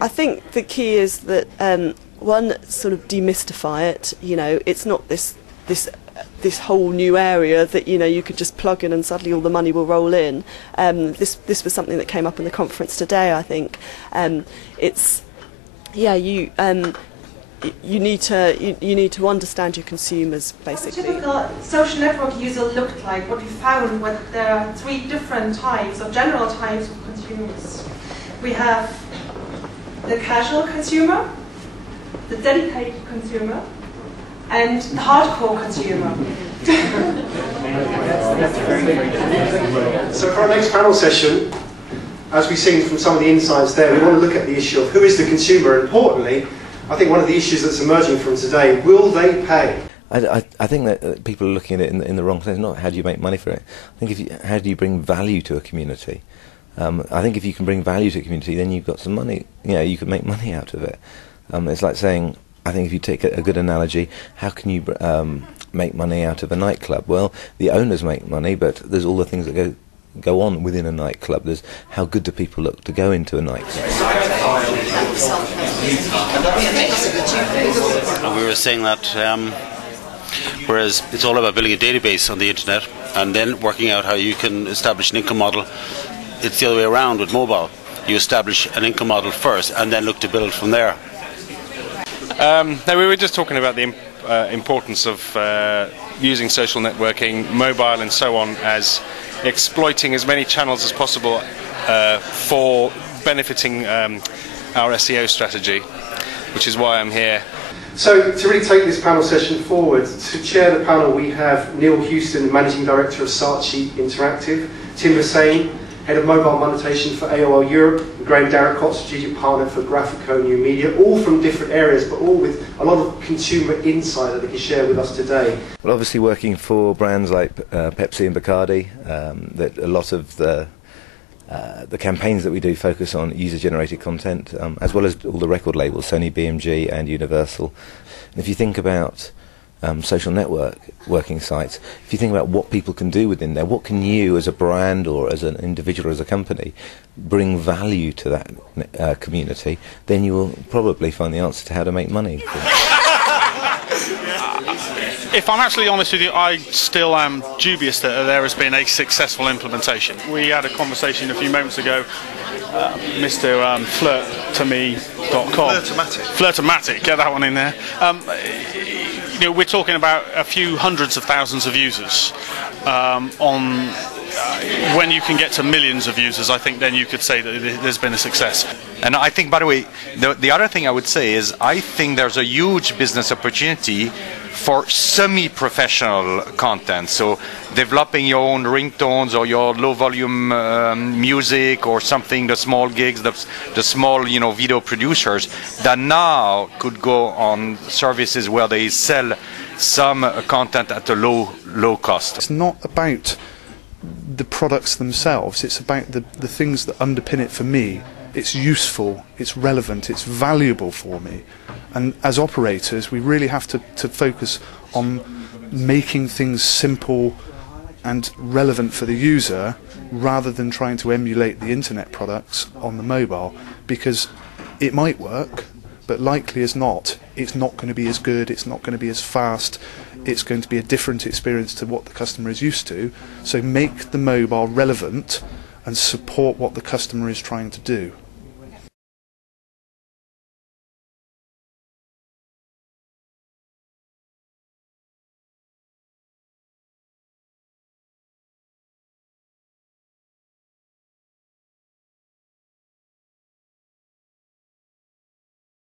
I think the key is that one, sort of demystify it. You know, it's not this whole new area that, you know, you could just plug in and suddenly all the money will roll in. This was something that came up in the conference today, I think. It's, yeah, you need to understand your consumers, basically. What a typical social network user looked like, what we found, there are three different types, or general types of consumers. We have the casual consumer, the dedicated consumer, and the hardcore consumer. So for our next panel session, as we've seen from some of the insights there, we want to look at the issue of who is the consumer. Importantly, I think one of the issues that's emerging from today, will they pay? I think that people are looking at it in the wrong sense. Not how do you make money for it. I think how do you bring value to a community? I think if you can bring value to a community, then you've got some money. You know, you can make money out of it. It's like saying, I think if you take a good analogy, how can you make money out of a nightclub? Well, the owners make money, but there's all the things that go on within a nightclub. There's how good do people look to go into a nightclub. And we were saying that whereas it's all about building a database on the internet and then working out how you can establish an income model, it's the other way around with mobile. You establish an income model first and then look to build from there. No, we were just talking about the importance of using social networking, mobile and so on, as exploiting as many channels as possible for benefiting our SEO strategy, which is why I'm here. So to really take this panel session forward, to chair the panel we have Neil Houston, Managing Director of Saatchi Interactive, Tim Hussain, Head of Mobile Monetization for AOL Europe, and Graham Darracott, Strategic Partner for Graphoco New Media, all from different areas, but all with a lot of consumer insight that they can share with us today. Well, obviously working for brands like Pepsi and Bacardi, that a lot of the campaigns that we do focus on user-generated content, as well as all the record labels, Sony, BMG and Universal. And if you think about social networking sites, if you think about what people can do within there, what can you as a brand or as an individual or as a company bring value to that community, then you will probably find the answer to how to make money. If I'm actually honest with you, I still am dubious that there has been a successful implementation. We had a conversation a few moments ago, Mr. Flirtome.com. Flirtomatic, get that one in there. You know, we're talking about a few hundreds of thousands of users. When you can get to millions of users, I think then you could say that there's been a success. And I think, by the way, the other thing I would say is I think there's a huge business opportunity for semi-professional content. So developing your own ringtones or your low-volume music or something, the small gigs, the small, you know, video producers that now could go on services where they sell some content at a low cost. It's not about the products themselves, it's about the things that underpin it for me. It's useful, it's relevant, it's valuable for me. And as operators, we really have to focus on making things simple and relevant for the user rather than trying to emulate the internet products on the mobile, because it might work, but likely as not, it's not going to be as good, it's not going to be as fast, it's going to be a different experience to what the customer is used to. So make the mobile relevant and support what the customer is trying to do.